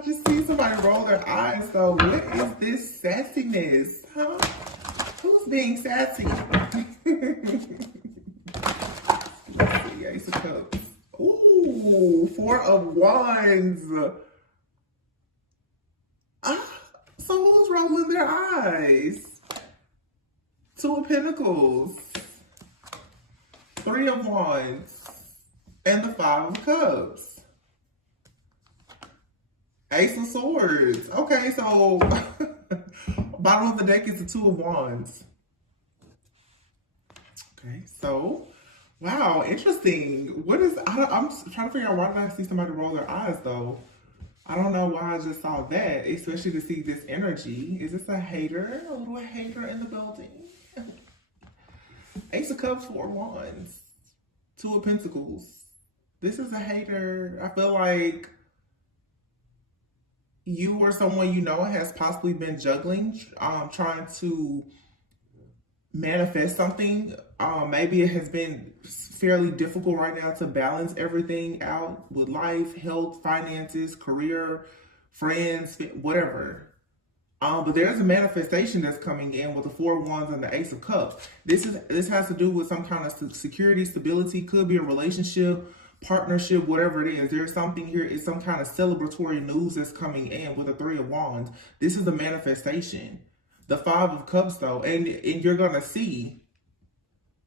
I just see somebody roll their eyes. So what is this sassiness? Huh? Who's being sassy? Let's see, Ace of Cups. Ooh, Four of Wands. So who's rolling their eyes? Two of Pentacles. Three of Wands. And the Five of Cups. Ace of Swords. Okay, so bottom of the deck is the Two of Wands. Okay, so wow, interesting. What is, I'm trying to figure out, why did I see somebody roll their eyes though? I don't know why I just saw that, especially to see this energy. Is this a hater? A little hater in the building? Ace of Cups, Four of Wands. Two of Pentacles. This is a hater. I feel like you or someone you know has possibly been juggling, trying to manifest something. Maybe it has been fairly difficult right now to balance everything out with life, health, finances, career, friends, whatever. But there's a manifestation that's coming in with the Four of Wands and the Ace of Cups. This has to do with some kind of security, stability. Could be a relationship, partnership, whatever it is. There's something here. It's some kind of celebratory news that's coming in with the Three of Wands. This is a manifestation. The Five of Cups, though, and you're gonna see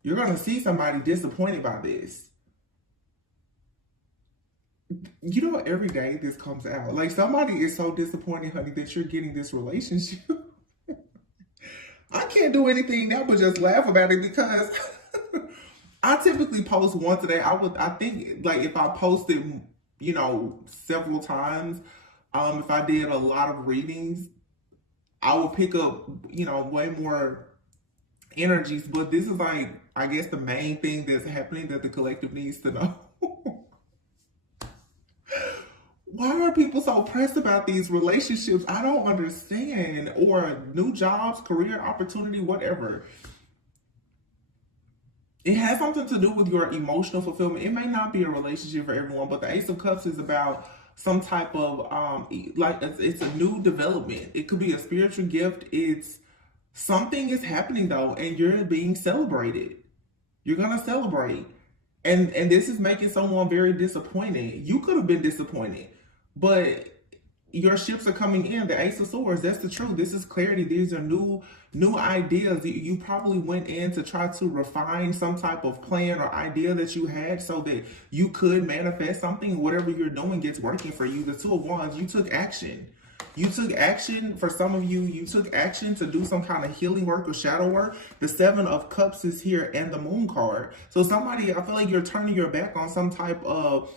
somebody disappointed by this. You know, every day this comes out. Like, somebody is so disappointed, honey, that you're getting this relationship. I can't do anything now but just laugh about it, because I typically post once a day. I think, like, if I posted, you know, several times, if I did a lot of readings, I would pick up, you know, way more energies. But this is, like, I guess the main thing that's happening that the collective needs to know. Why are people so pressed about these relationships? I don't understand. Or new jobs, career opportunity, whatever. It has something to do with your emotional fulfillment. It may not be a relationship for everyone, but the Ace of Cups is about some type of, like, it's a new development. It could be a spiritual gift. It's something is happening though, and you're being celebrated. You're going to celebrate. And this is making someone very disappointed. You could have been disappointed, but your ships are coming in. The Ace of Swords, that's the truth. This is clarity. These are new ideas. You probably went in to try to refine some type of plan or idea that you had so that you could manifest something. Whatever you're doing gets working for you. The Two of Wands, you took action. You took action. For some of you, you took action to do some kind of healing work or shadow work. The Seven of Cups is here, and the Moon card. So somebody, I feel like you're turning your back on some type of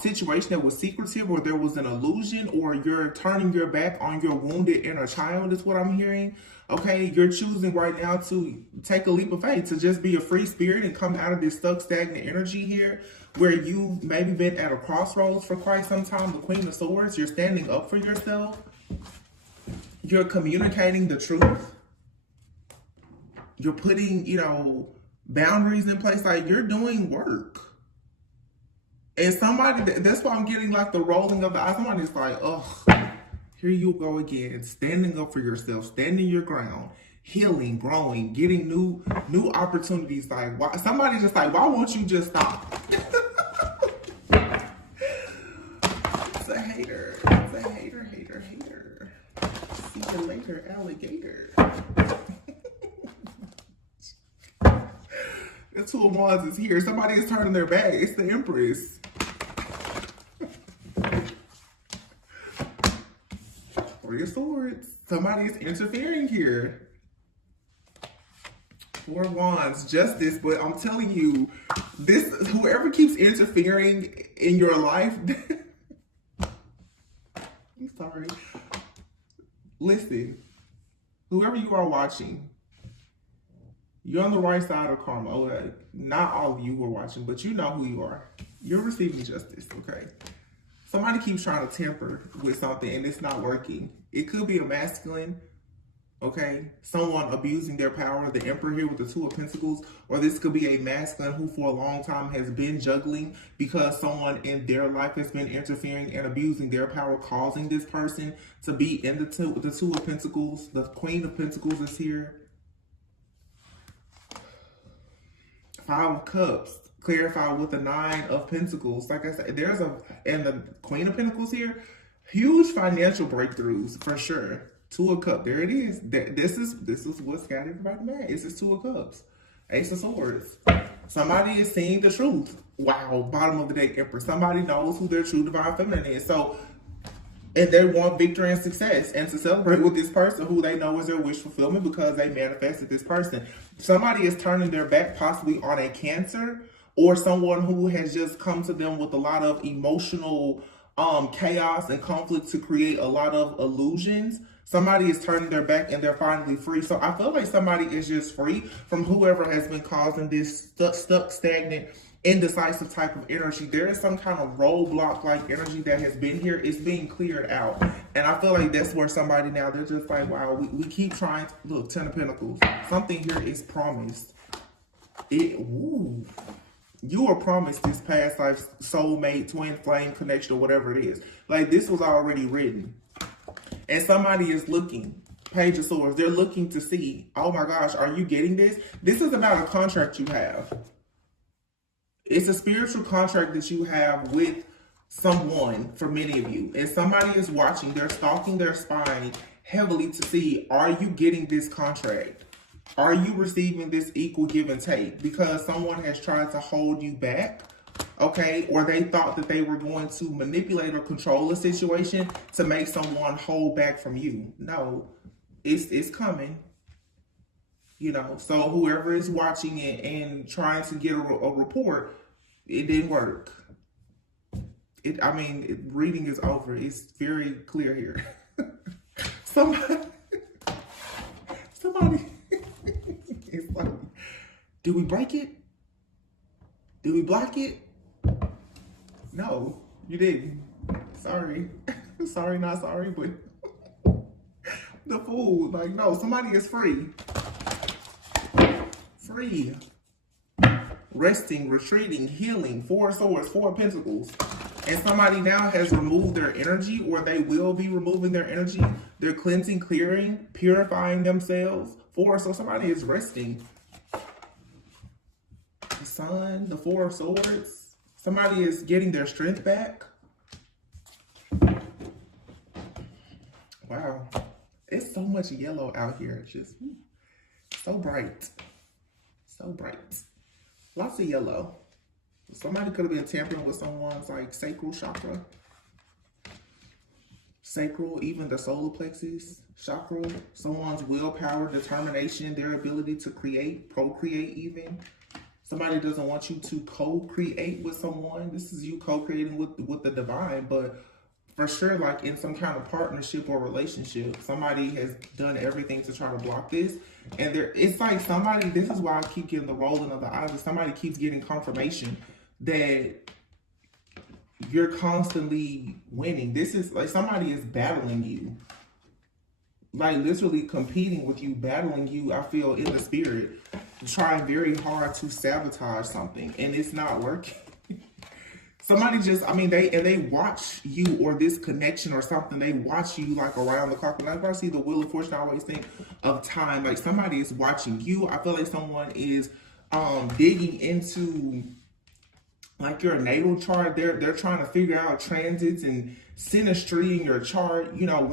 situation that was secretive, or there was an illusion, or you're turning your back on your wounded inner child, is what I'm hearing. Okay, you're choosing right now to take a leap of faith, to just be a free spirit and come out of this stuck, stagnant energy here, where you've maybe been at a crossroads for quite some time. The Queen of Swords, you're standing up for yourself. You're communicating the truth. You're putting, you know, boundaries in place. Like, you're doing work. And somebody, that's why I'm getting like the rolling of the eyes. Somebody's like, oh, here you go again. Standing up for yourself, standing your ground, healing, growing, getting new opportunities. Like, why? Somebody's just like, why won't you just stop? It's a hater. It's a hater. See you later, alligator. The Two of Wands is here. Somebody is turning their back. It's the Empress. Three of Swords. Somebody is interfering here. Four of Wands, Justice. But I'm telling you, this, whoever keeps interfering in your life, I'm sorry. Listen, whoever you are watching, you're on the right side of karma. Okay? Not all of you who are watching, but you know who you are. You're receiving justice, okay? Somebody keeps trying to tamper with something and it's not working. It could be a masculine, Okay, someone abusing their power, the Emperor here with the Two of Pentacles, or this could be a masculine who for a long time has been juggling because someone in their life has been interfering and abusing their power, causing this person to be in the Two of Pentacles. The Queen of Pentacles is here. Five of Cups, clarified with the Nine of Pentacles. Like I said, and the Queen of Pentacles here, huge financial breakthroughs for sure. Two of Cups, there it is. This is what's got everybody mad. It's this Two of Cups. Ace of Swords. Somebody is seeing the truth. Wow, bottom of the deck, Emperor. Somebody knows who their true divine feminine is. So, and they want victory and success and to celebrate with this person who they know is their wish fulfillment because they manifested this person. Somebody is turning their back possibly on a Cancer or someone who has just come to them with a lot of emotional chaos and conflict to create a lot of illusions. Somebody is turning their back and they're finally free. So I feel like somebody is just free from whoever has been causing this stuck, stagnant, indecisive type of energy. There is some kind of roadblock like energy that has been here. It's being cleared out. And I feel like that's where somebody now, they're just like, wow, we keep trying to, look, Ten of Pentacles. Something here is promised. You were promised this past life soulmate, twin flame connection, or whatever it is. Like this was already written. And somebody is looking, Page of Swords, they're looking to see, oh my gosh, are you getting this? This is about a contract you have. It's a spiritual contract that you have with someone, for many of you. And somebody is watching, they're stalking, they're spying heavily to see, are you getting this contract? Are you receiving this equal give and take? Because someone has tried to hold you back. Okay, or they thought that they were going to manipulate or control a situation to make someone hold back from you. No, it's coming. You know, so whoever is watching it and trying to get a report, it didn't work. Reading is over. It's very clear here. somebody, it's like, do we break it? Did we block it? No, you didn't. Sorry. Sorry, not sorry, but the Fool. Like, no, somebody is free. Free. Resting, retreating, healing. Four of Swords, Four of Pentacles. And somebody now has removed their energy, or they will be removing their energy. They're cleansing, clearing, purifying themselves. So somebody is resting. The Sun, the Four of Swords. Somebody is getting their strength back. Wow. It's so much yellow out here. It's just so bright. So bright. Lots of yellow. Somebody could have been tampering with someone's like sacral chakra. Sacral, even the solar plexus chakra. Someone's willpower, determination, their ability to create, procreate even. Somebody doesn't want you to co-create with someone. This is you co-creating with the divine, but for sure, like in some kind of partnership or relationship, somebody has done everything to try to block this. And it's like somebody, this is why I keep getting the rolling of the eyes, somebody keeps getting confirmation that you're constantly winning. This is like somebody is battling you. Like literally competing with you, battling you, I feel, in the spirit, trying very hard to sabotage something, and it's not working. Somebody just, they watch you, or this connection or something, they watch you like around the clock. Whenever I see the Wheel of Fortune, I always think of time. Like somebody is watching you. I feel like someone is digging into like your natal chart. They're trying to figure out transits and synastry in your chart. You know,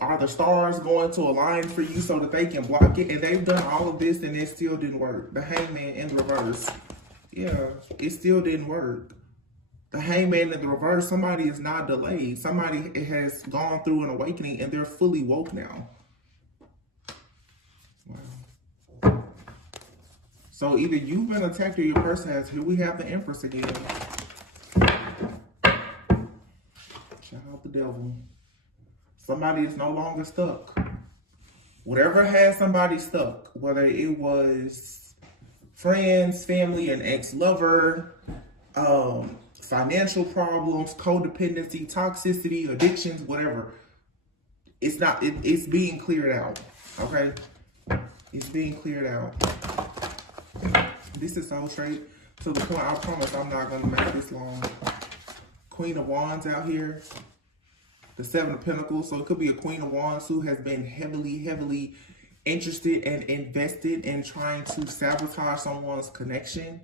are the stars going to align for you so that they can block it? And they've done all of this and it still didn't work. The Hangman in reverse. Yeah, it still didn't work. The Hangman in the reverse, somebody is not delayed. Somebody has gone through an awakening and they're fully woke now. Wow. So either you've been attacked or your person has. Here we have the Empress again. Child the devil. Somebody is no longer stuck. Whatever has somebody stuck, whether it was friends, family, an ex-lover, financial problems, codependency, toxicity, addictions, whatever. it's not, it's being cleared out, okay? It's being cleared out. This is so straight to the point. I promise I'm not going to make this long. Queen of Wands out here. The Seven of Pentacles. So it could be a Queen of Wands who has been heavily interested and invested in trying to sabotage someone's connection.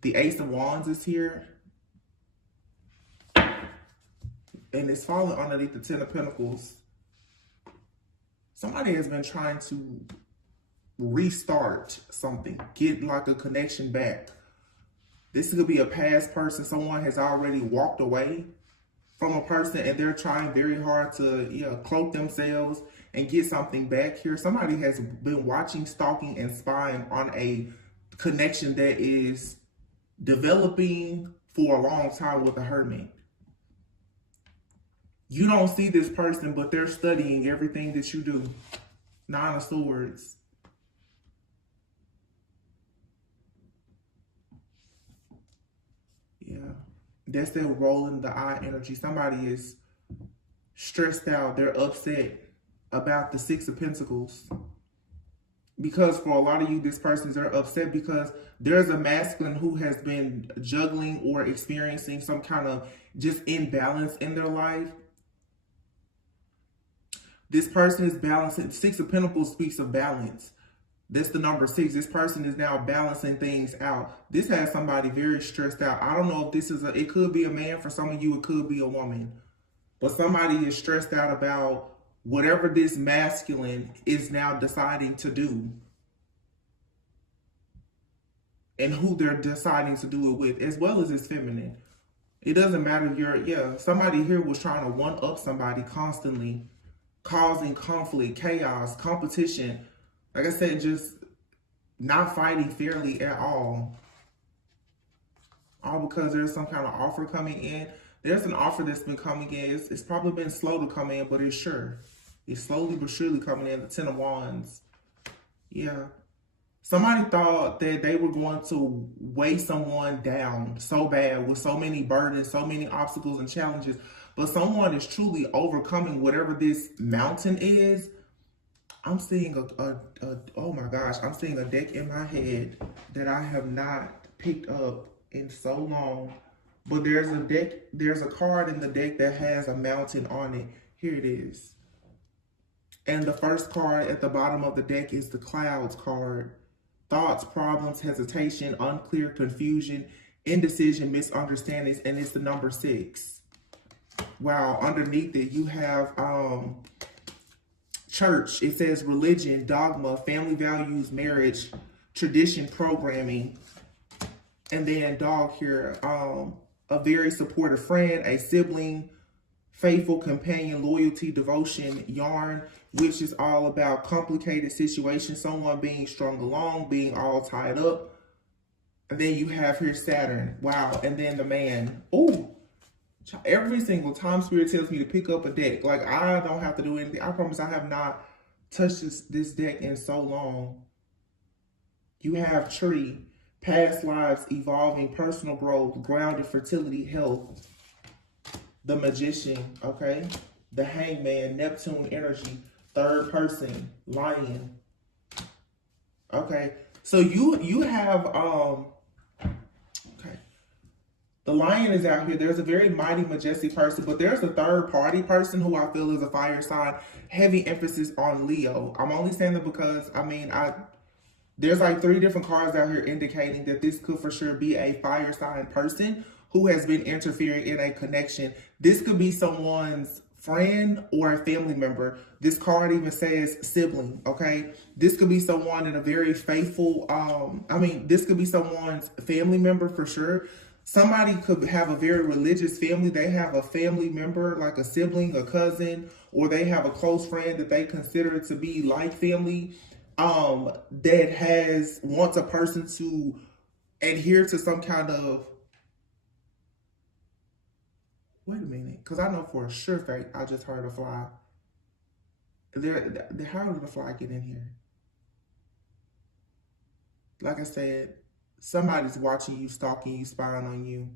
The Ace of Wands is here. And it's falling underneath the Ten of Pentacles. Somebody has been trying to restart something. Get like a connection back. This could be a past person. Someone has already walked away from a person and they're trying very hard to cloak themselves and get something back here. Somebody has been watching, stalking, and spying on a connection that is developing for a long time with a Hermit. You don't see this person, but they're studying everything that you do. Nine of Swords. Yeah. That's that rolling the eye energy. Somebody is stressed out. They're upset about the Six of Pentacles. Because for a lot of you, this person's are upset because there's a masculine who has been juggling or experiencing some kind of just imbalance in their life. This person is balancing. Six of Pentacles speaks of balance. That's the number 6. This person is now balancing things out. This has somebody very stressed out. I don't know if this is it could be a man. For some of you, it could be a woman. But somebody is stressed out about whatever this masculine is now deciding to do. And who they're deciding to do it with, as well as this feminine. It doesn't matter if somebody here was trying to one-up somebody constantly, causing conflict, chaos, competition. Like I said, just not fighting fairly at all. All because there's some kind of offer coming in. There's an offer that's been coming in. It's probably been slow to come in, but it's sure. It's slowly but surely coming in. The Ten of Wands. Yeah. Somebody thought that they were going to weigh someone down so bad with so many burdens, so many obstacles and challenges. But someone is truly overcoming whatever this mountain is. I'm seeing oh my gosh, I'm seeing a deck in my head that I have not picked up in so long. But there's a card in the deck that has a mountain on it. Here it is. And the first card at the bottom of the deck is the Clouds card. Thoughts, problems, hesitation, unclear, confusion, indecision, misunderstandings, and it's the number 6. Wow, underneath it you have church. It says religion, dogma, family values, marriage, tradition, programming. And then dog here, a very supportive friend, a sibling, faithful companion, loyalty, devotion, yarn, which is all about complicated situations, someone being strung along, being all tied up. And then you have here Saturn. Wow. And then the man. Oh, every single time Spirit tells me to pick up a deck, like I don't have to do anything. I promise I have not touched this deck in so long. You have Tree, past lives, evolving, personal growth, grounded, fertility, health. The Magician, okay? The Hangman, Neptune energy, third person, Lion. Okay, so you have okay. The Lion is out here. There's a very mighty, majestic person, but there's a third party person who I feel is a fire sign. Heavy emphasis on Leo. I'm only saying that because there's like 3 different cards out here indicating that this could for sure be a fire sign person who has been interfering in a connection. This could be someone's friend or a family member. This card even says sibling, okay? This could be someone in a very faithful, this could be someone's family member for sure. Somebody could have a very religious family. They have a family member, like a sibling, a cousin, or they have a close friend that they consider to be like family, that wants a person to adhere to some kind of, wait a minute, because I know for a sure fact I just heard a fly. How did the fly get in here? Like I said, somebody's watching you, stalking you, spying on you.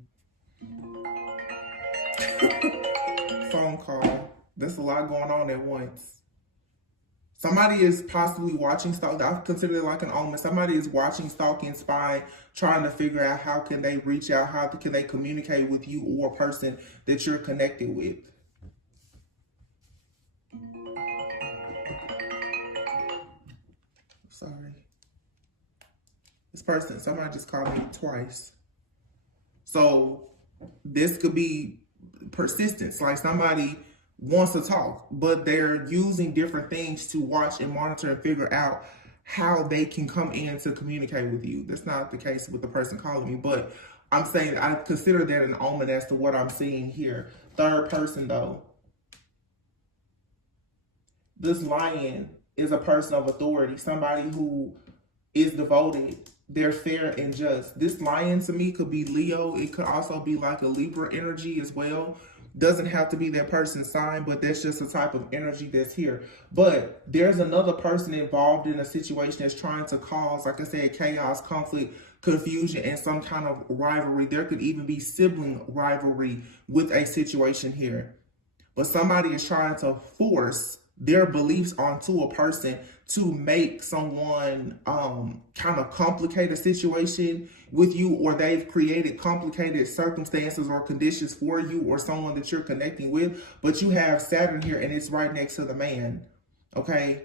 Phone call. There's a lot going on at once. Somebody is possibly watching, I consider it like an omen. Somebody is watching, stalking, spying, trying to figure out how can they reach out, how can they communicate with you or a person that you're connected with. Sorry. This person, somebody just called me twice. So this could be persistence, like somebody wants to talk, but they're using different things to watch and monitor and figure out how they can come in to communicate with you. That's not the case with the person calling me, but I'm saying I consider that an omen as to what I'm seeing here. Third person though. This lion is a person of authority, somebody who is devoted. They're fair and just. This lion to me could be Leo. It could also be like a Libra energy as well. Doesn't have to be that person's sign, but that's just the type of energy that's here. But there's another person involved in a situation that's trying to cause, like I said, chaos, conflict, confusion, and some kind of rivalry. There could even be sibling rivalry with a situation here. But somebody is trying to force their beliefs onto a person to make someone kind of complicate a situation with you, or they've created complicated circumstances or conditions for you or someone that you're connecting with. But you have Saturn here and it's right next to the man, okay?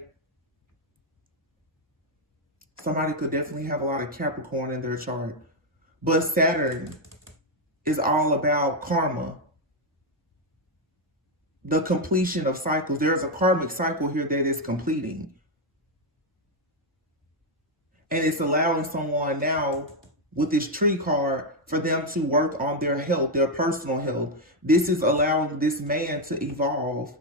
Somebody could definitely have a lot of Capricorn in their chart. But Saturn is all about karma. The completion of cycles. There's a karmic cycle here that is completing. And it's allowing someone now with this tree card for them to work on their health, their personal health. This is allowing this man to evolve.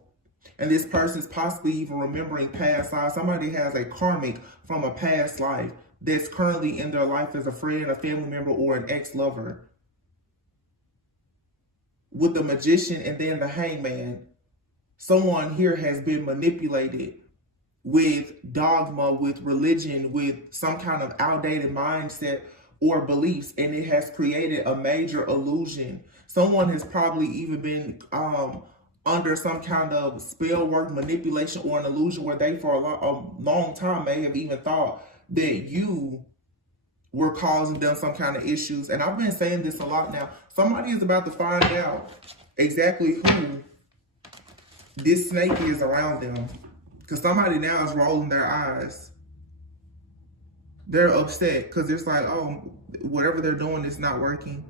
And this person's possibly even remembering past lives. Somebody has a karmic from a past life that's currently in their life as a friend, a family member, or an ex-lover. With the Magician and then the Hangman, someone here has been manipulated with dogma, with religion, with some kind of outdated mindset or beliefs, and it has created a major illusion. Someone has probably even been under some kind of spell work, manipulation, or an illusion where they for a long time may have even thought that you were causing them some kind of issues. And I've been saying this a lot now. Somebody is about to find out exactly who this snake is around them. Because somebody now is rolling their eyes. They're upset because it's like, oh, whatever they're doing is not working.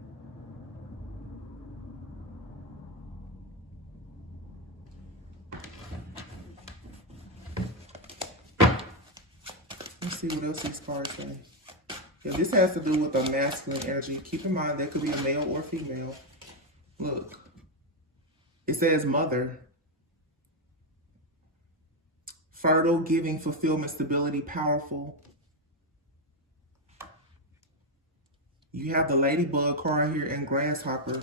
Let's see what else these cards say. Yeah, this has to do with a masculine energy. Keep in mind, that could be a male or female. Look. It says mother. Fertile, giving, fulfillment, stability, powerful. You have the ladybug card here and grasshopper.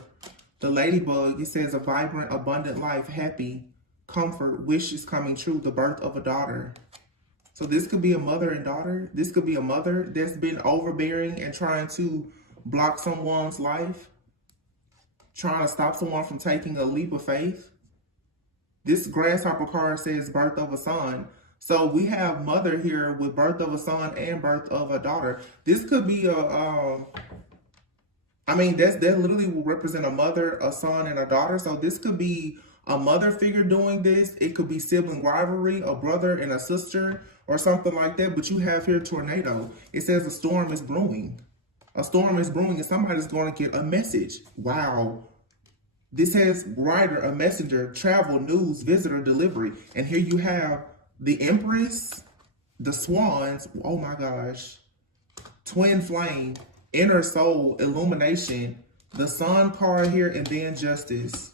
The ladybug, it says a vibrant, abundant life, happy, comfort, wishes coming true, the birth of a daughter. So this could be a mother and daughter. This could be a mother that's been overbearing and trying to block someone's life, trying to stop someone from taking a leap of faith. This grasshopper card says birth of a son. So we have mother here with birth of a son and birth of a daughter. This could be a, I mean, that literally will represent a mother, a son, and a daughter. So this could be a mother figure doing this. It could be sibling rivalry, a brother and a sister, or something like that. But you have here tornado. It says a storm is brewing. A storm is brewing and somebody's going to get a message. Wow. This has writer, a messenger, travel, news, visitor, delivery. And here you have the Empress, the Swans, oh my gosh, Twin Flame, Inner Soul, Illumination, the Sun card here, and then Justice.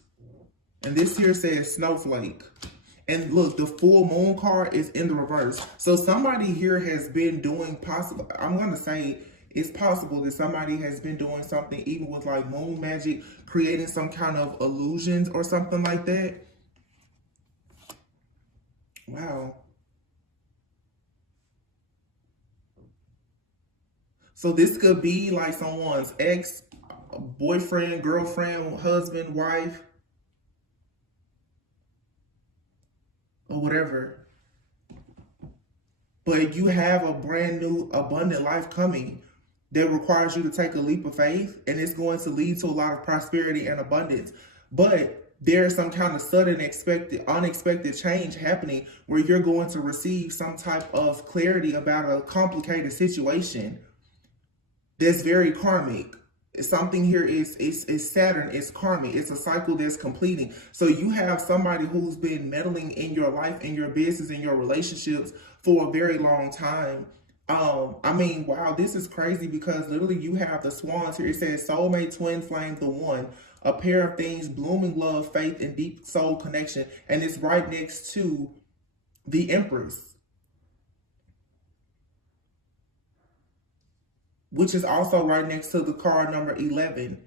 And this here says Snowflake. And look, the Full Moon card is in the reverse. So somebody here has been doing possible, I'm going to say it's possible that somebody has been doing something even with like moon magic, creating some kind of illusions or something like that. Wow. So this could be like someone's ex, boyfriend, girlfriend, husband, wife, or whatever. but you have a brand new abundant life coming that requires you to take a leap of faith, and it's going to lead to a lot of prosperity and abundance. But there's some kind of sudden unexpected change happening where you're going to receive some type of clarity about a complicated situation that's very karmic. Something here is Saturn, it's karmic, it's a cycle that's completing. So you have somebody who's been meddling in your life, in your business, in your relationships for a very long time. I mean, wow, this is crazy because literally you have the swans here. It says soulmate, twin flame, the one, a pair of things, blooming love, faith, and deep soul connection. And it's right next to the Empress, which is also right next to the card number 11,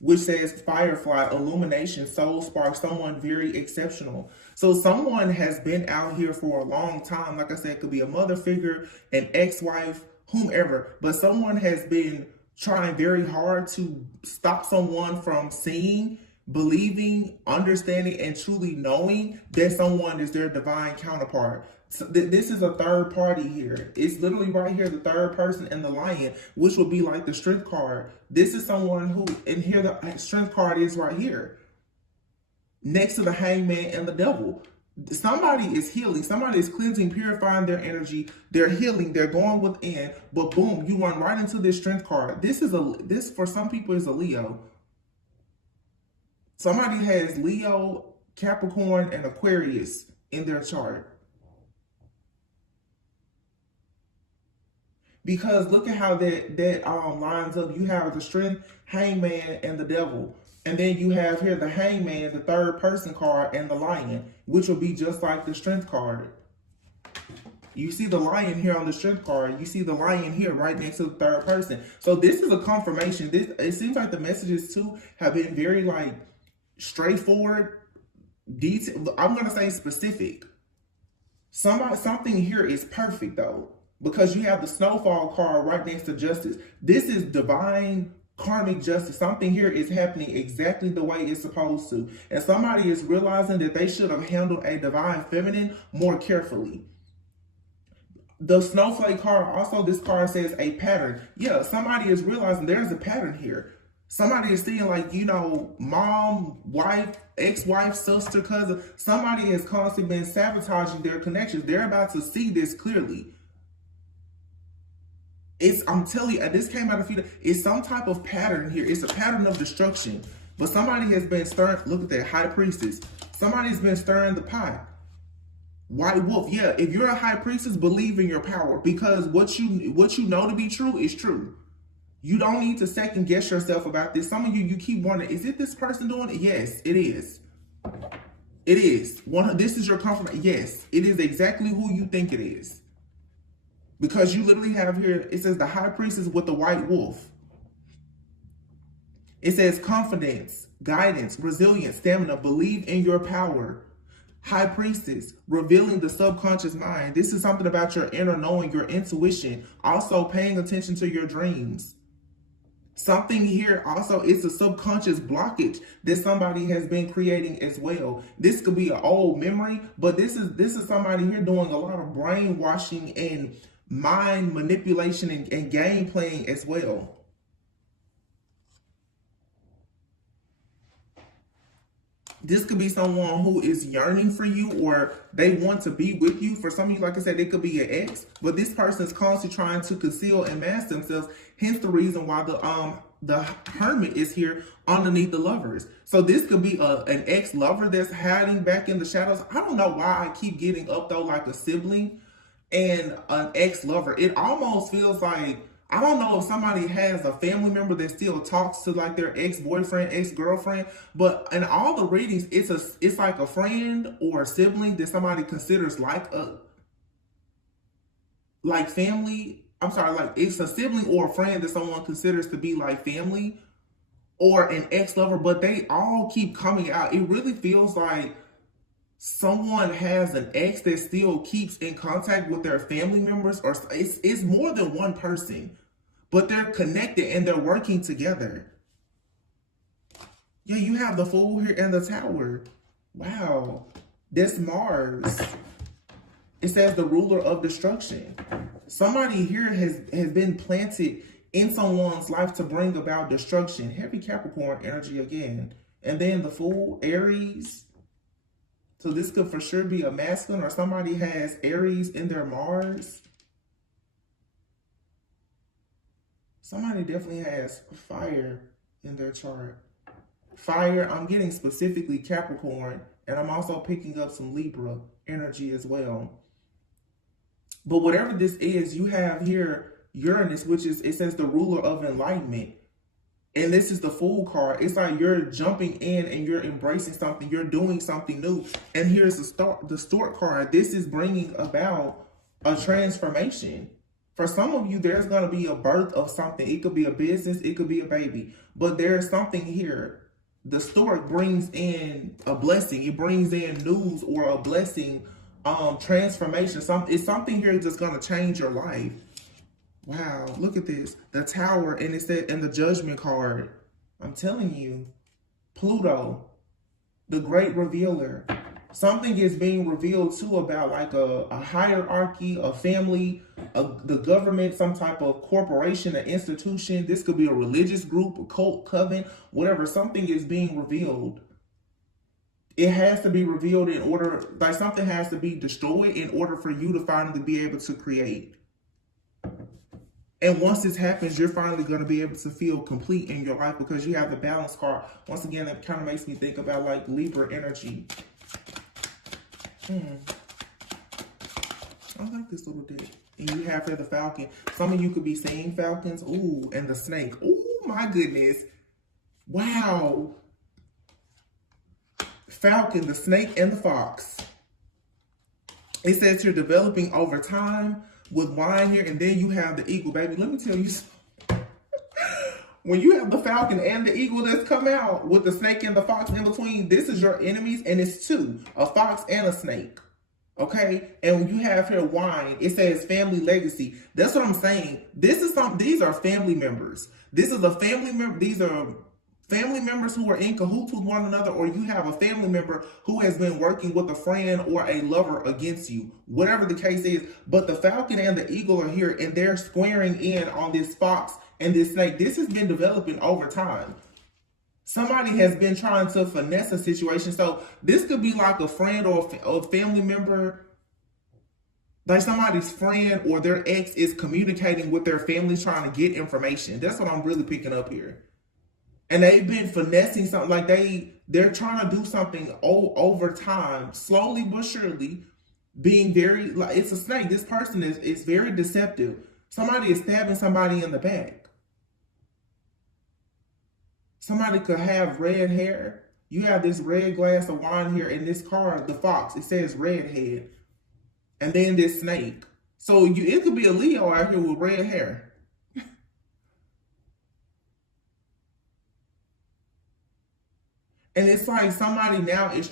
which says Firefly, illumination, soul spark, someone very exceptional. So someone has been out here for a long time. Like I said, it could be a mother figure, an ex-wife, whomever, but someone has been trying very hard to stop someone from seeing, believing, understanding, and truly knowing that someone is their divine counterpart. So this is a third party here. It's literally right here, the third person and the lion, which would be like the strength card. This is someone who, and here the strength card is right here, next to the hangman and the devil. Somebody is healing. Somebody is cleansing, purifying their energy. They're healing. They're going within. But boom, you run right into this strength card. This for some people is a Leo. Somebody has Leo, Capricorn, and Aquarius in their chart. Because look at how that lines up. You have the strength, hangman, and the devil. And then you have here the hangman, the third person card, and the lion, which will be just like the strength card. You see the lion here on the strength card. You see the lion here right next to the third person. So this is a confirmation. It seems like the messages too have been very like straightforward, detail. I'm gonna say specific. Something here is perfect though, because you have the snowfall card right next to justice. This is divine karmic justice. Something here is happening exactly the way it's supposed to. And somebody is realizing that they should have handled a divine feminine more carefully. The snowflake card, also this card says a pattern. Yeah, somebody is realizing there's a pattern here. Somebody is seeing like, you know, mom, wife, ex-wife, sister, cousin. Somebody has constantly been sabotaging their connections. They're about to see this clearly. I'm telling you, this came out of feet. It's some type of pattern here. It's a pattern of destruction. But somebody has been stirring. Look at that, high priestess. Somebody's been stirring the pot. White wolf. Yeah, if you're a high priestess, believe in your power, because what you know to be true is true. You don't need to second guess yourself about this. Some of you keep wondering, is it this person doing it? Yes, it is. It is. This is your confirmation. Yes, it is exactly who you think it is. Because you literally have here, it says the high priestess with the white wolf. It says confidence, guidance, resilience, stamina, believe in your power. High priestess, revealing the subconscious mind. This is something about your inner knowing, your intuition. Also paying attention to your dreams. Something here also is a subconscious blockage that somebody has been creating as well. This could be an old memory, but this is somebody here doing a lot of brainwashing and mind manipulation and game playing as well. This could be someone who is yearning for you, or they want to be with you. For some of you, like I said, it could be your ex, but this person is constantly trying to conceal and mask themselves. Hence the reason why the hermit is here underneath the lovers. So this could be an ex-lover that's hiding back in the shadows. I don't know why I keep getting up though like a sibling and an ex-lover. It almost feels like, I don't know if somebody has a family member that still talks to like their ex-boyfriend, ex-girlfriend, but in all the readings, it's like a friend or a sibling that somebody considers like family. I'm sorry, like it's a sibling or a friend that someone considers to be like family, or an ex-lover, but they all keep coming out. It really feels like someone has an ex that still keeps in contact with their family members, or it's more than one person, but they're connected and they're working together. Yeah, you have the Fool here and the Tower. Wow, that's Mars. It says the ruler of destruction. Somebody here has been planted in someone's life to bring about destruction. Heavy Capricorn energy again. And then the Fool, Aries. So this could for sure be a masculine, or somebody has Aries in their Mars. Somebody definitely has fire in their chart. Fire, I'm getting specifically Capricorn, and I'm also picking up some Libra energy as well. But whatever this is, you have here Uranus, which is, it says the ruler of enlightenment. And this is the Fool card. It's like you're jumping in and you're embracing something. You're doing something new. And here's the Stork card. This is bringing about a transformation. For some of you, there's going to be a birth of something. It could be a business. It could be a baby. But there's something here. The Stork brings in a blessing. It brings in news or a blessing, transformation. It's something here that's going to change your life. Wow, look at this. The Tower, and it said, and the Judgment card. I'm telling you, Pluto, the great revealer. Something is being revealed too about like a hierarchy, a family, the government, some type of corporation, an institution. This could be a religious group, a cult, coven, whatever. Something is being revealed. It has to be revealed in order, like something has to be destroyed in order for you to finally be able to create. And once this happens, you're finally going to be able to feel complete in your life because you have the Balance card. Once again, that kind of makes me think about like Libra energy. I like this little deck. And you have here the Falcon. Some of you could be seeing falcons. Ooh, and the snake. Ooh, my goodness. Wow. Falcon, the snake, and the fox. It says you're developing over time with wine here, and then you have the eagle, baby. Let me tell you something. When you have the falcon and the eagle that's come out with the snake and the fox in between, this is your enemies, and it's two, a fox and a snake. Okay? And when you have here wine, it says family legacy. That's what I'm saying. These are family members. This is a family member. These are family members who are in cahoots with one another, or you have a family member who has been working with a friend or a lover against you, whatever the case is. But the falcon and the eagle are here, and they're squaring in on this fox and this snake. This has been developing over time. Somebody has been trying to finesse a situation. So this could be like a friend or a family member, like somebody's friend or their ex is communicating with their family, trying to get information. That's what I'm really picking up here. And they've been finessing something, like they're trying to do something over time, slowly but surely, being very, like it's a snake. This person is very deceptive. Somebody is stabbing somebody in the back. Somebody could have red hair. You have this red glass of wine here in this card, the fox. It says redhead. And then this snake. So it could be a Leo out here with red hair. And it's like somebody now is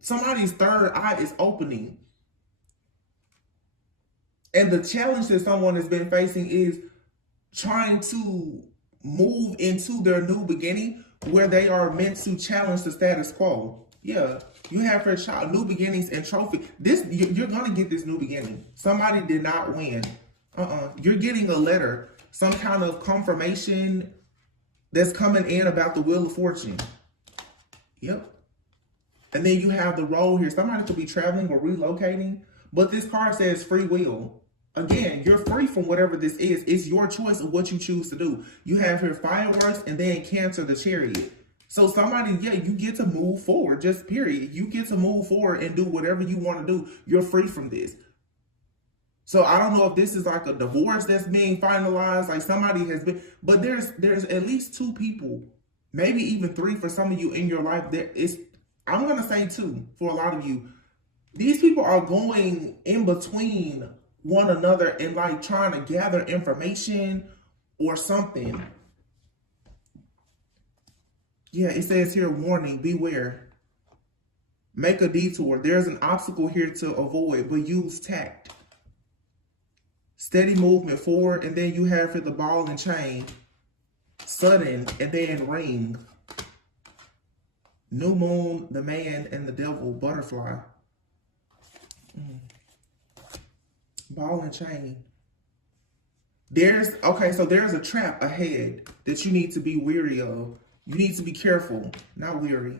somebody's third eye is opening. And the challenge that someone has been facing is trying to move into their new beginning where they are meant to challenge the status quo. Yeah, you have for a child, new beginnings and trophy. You're going to get this new beginning. Somebody did not win. You're getting a letter, some kind of confirmation that's coming in about the Wheel of Fortune. Yep. And then you have the role here. Somebody could be traveling or relocating, but this card says free will. Again, you're free from whatever this is. It's your choice of what you choose to do. You have here fireworks and then Cancer, the Chariot. So somebody, yeah, you get to move forward, just period. You get to move forward and do whatever you want to do. You're free from this. So I don't know if this is like a divorce that's being finalized, like somebody has been, but there's at least two people, maybe even three for some of you in your life. I'm going to say two for a lot of you. These people are going in between one another and like trying to gather information or something. Yeah, it says here, warning, beware. Make a detour. There's an obstacle here to avoid, but use tact. Steady movement forward, and then you have here the ball and chain. Sudden, and then ring. New moon, the man, and the devil, butterfly. Ball and chain. There's a trap ahead that you need to be wary of. You need to be careful, not weary.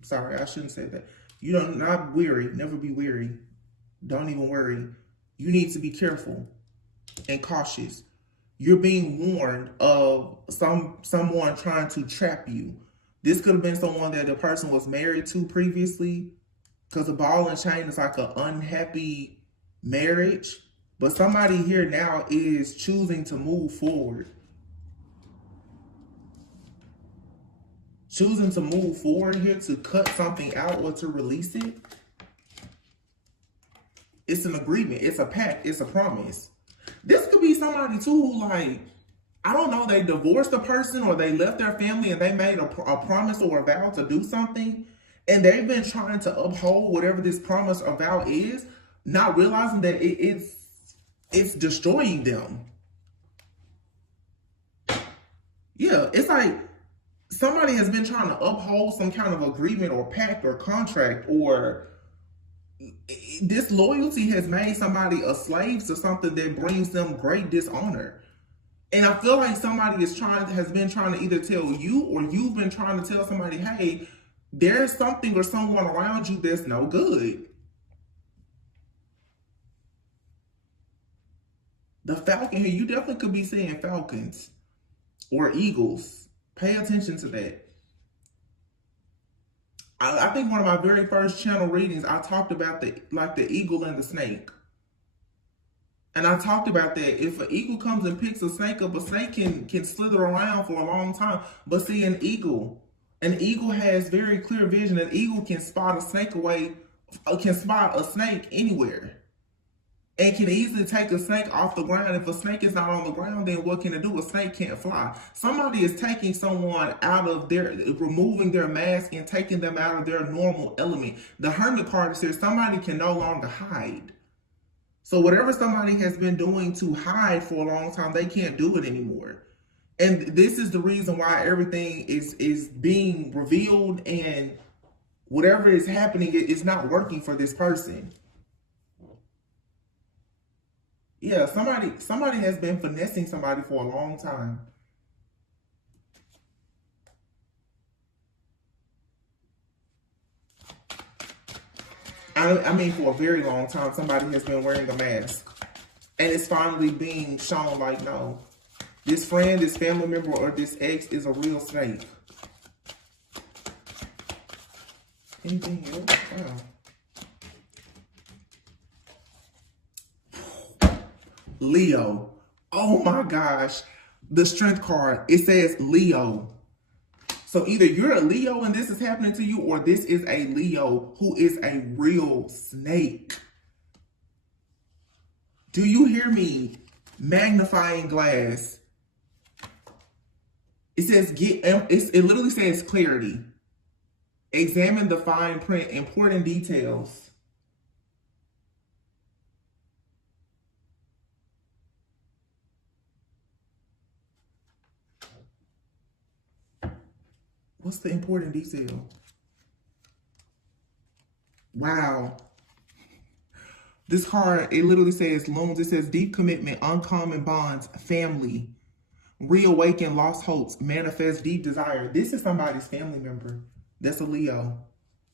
Sorry, I shouldn't say that. You don't not weary, never be weary. Don't even worry. You need to be careful and cautious. You're being warned of someone trying to trap you. This could have been someone that the person was married to previously, because the ball and chain is like an unhappy marriage. But somebody here now is choosing to move forward. Choosing to move forward here, to cut something out or to release it. It's an agreement. It's a pact. It's a promise. This could be somebody too who, like, I don't know, they divorced a person or they left their family and they made a promise or a vow to do something. And they've been trying to uphold whatever this promise or vow is, not realizing that it's destroying them. Yeah, it's like somebody has been trying to uphold some kind of agreement or pact or contract, or disloyalty has made somebody a slave to something that brings them great dishonor. And I feel like somebody has been trying to either tell you, or you've been trying to tell somebody, hey, there's something or someone around you that's no good. The falcon here, you definitely could be seeing falcons or eagles. Pay attention to that. I think one of my very first channel readings, I talked about the eagle and the snake. And I talked about that. If an eagle comes and picks a snake up, a snake can slither around for a long time. But see, an eagle has very clear vision. An eagle can spot a snake anywhere. And can easily take a snake off the ground. If a snake is not on the ground, then what can it do? A snake can't fly. Somebody is taking someone out of removing their mask and taking them out of their normal element. The hermit card says somebody can no longer hide. So whatever somebody has been doing to hide for a long time, they can't do it anymore. And this is the reason why everything is being revealed, and whatever is happening is not working for this person. Yeah, somebody has been finessing somebody for a long time. I mean, for a very long time, somebody has been wearing a mask. And it's finally being shown like, no, this friend, this family member, or this ex is a real snake. Anything else? Wow. Leo. Oh my gosh. The strength card, it says Leo. So either you're a Leo and this is happening to you, or this is a Leo who is a real snake. Do you hear me? Magnifying glass. It says it literally says clarity. Examine the fine print, important details. What's the important detail? Wow. This card, it literally says looms. It says deep commitment, uncommon bonds, family, reawaken lost hopes, manifest deep desire. This is somebody's family member. That's a Leo.